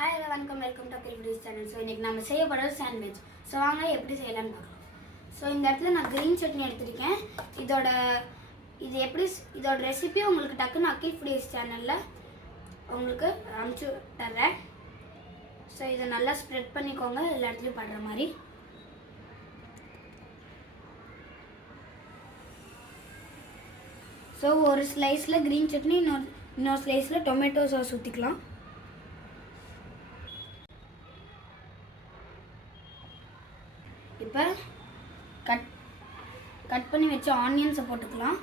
Hi everyone, welcome to Kilbridge channel. So இன்னைக்கு நாம செய்ய போறது சாண்ட்விச். சோ வாங்க எப்படி செய்யலாம்னு பார்க்கலாம். சோ இந்த இடத்துல நான் கிரீன் சட்னி எடுத்துர்க்கேன். இதோட ரெசிபி உங்களுக்கு டக்குன்னு அகில் ஃபுடீஸ் சேனல்ல உங்களுக்கு அனுப்பிச்சு தரேன். சோ இத நல்லா ஸ்ப்ரெட் பண்ணிக்கோங்க எல்லா இடத்துலயும் படுற மாதிரி. சோ ஒரு ஸ்லைஸ்ல கிரீன் சட்னி இன்னொரு ஸ்லைஸ்ல டொமேட்டோ சாஸ் ஊத்திக்கலாம். இப்போ கட் பண்ணி வச்ச ஆனியன்ஸை போட்டுக்கலாம்.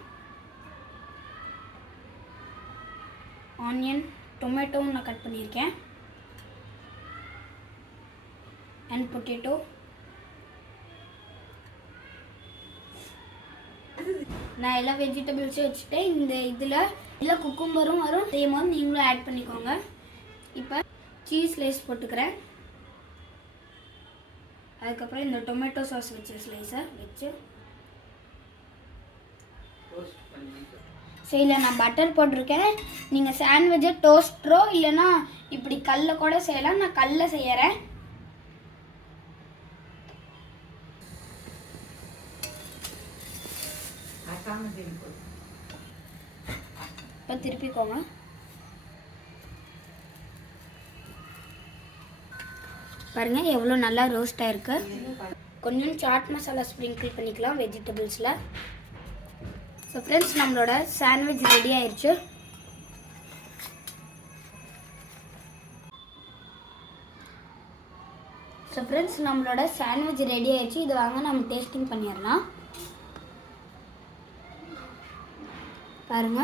ஆனியன் டொமேட்டோவும் நான் கட் பண்ணியிருக்கேன். And potato. நான் எல்லா வெஜிடபிள்ஸும் வச்சுட்டேன். இந்த இதில் குக்கும்பரும் வரும். செய்யும் போது நீங்களும் ஆட் பண்ணிக்கோங்க. இப்போ சீஸ் ஸ்லைஸ் போட்டுக்கிறேன். அதுக்கப்புறம் இந்த டொமேட்டோ சாஸ் வச்ச ஸ்லைஸை வச்சு சரி இல்லை நான் பட்டர் போட்டிருக்கேன். நீங்கள் சாண்ட்விட்சை டோஸ்ட்ரோ இல்லைன்னா இப்படி கல்ல கூட செய்யலாம். நான் கல்ல செய்யறேன். இப்போ திருப்பிக்கோங்க. பாருங்க எவ்வளோ நல்லா ரோஸ்ட் ஆயிருக்கு. கொஞ்சம் சாட் மசாலா ஸ்ப்ரிங்கிள் பண்ணிக்கலாம் வெஜிடபிள்ஸில். ஸோ ஃப்ரெண்ட்ஸ் நம்மளோட சாண்ட்விச் ரெடி ஆயிடுச்சு. ஸோ ஃப்ரெண்ட்ஸ் நம்மளோட சாண்ட்விச் ரெடி ஆயிடுச்சு. இது வாங்க நம்ம டேஸ்டிங் பண்ணிடலாம். பாருங்க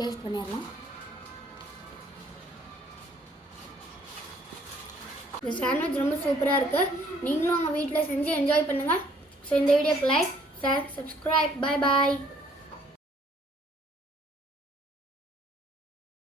டேஸ்ட் பண்ணிடலாம். இந்த சாண்ட்விச் ரொம்ப சூப்பராக இருக்குது. நீங்களும் உங்கள் வீட்டில் செஞ்சு என்ஜாய் பண்ணுங்கள். ஸோ இந்த வீடியோக்கு லைக், ஷேர், சப்ஸ்கிரைப். பாய் பாய்.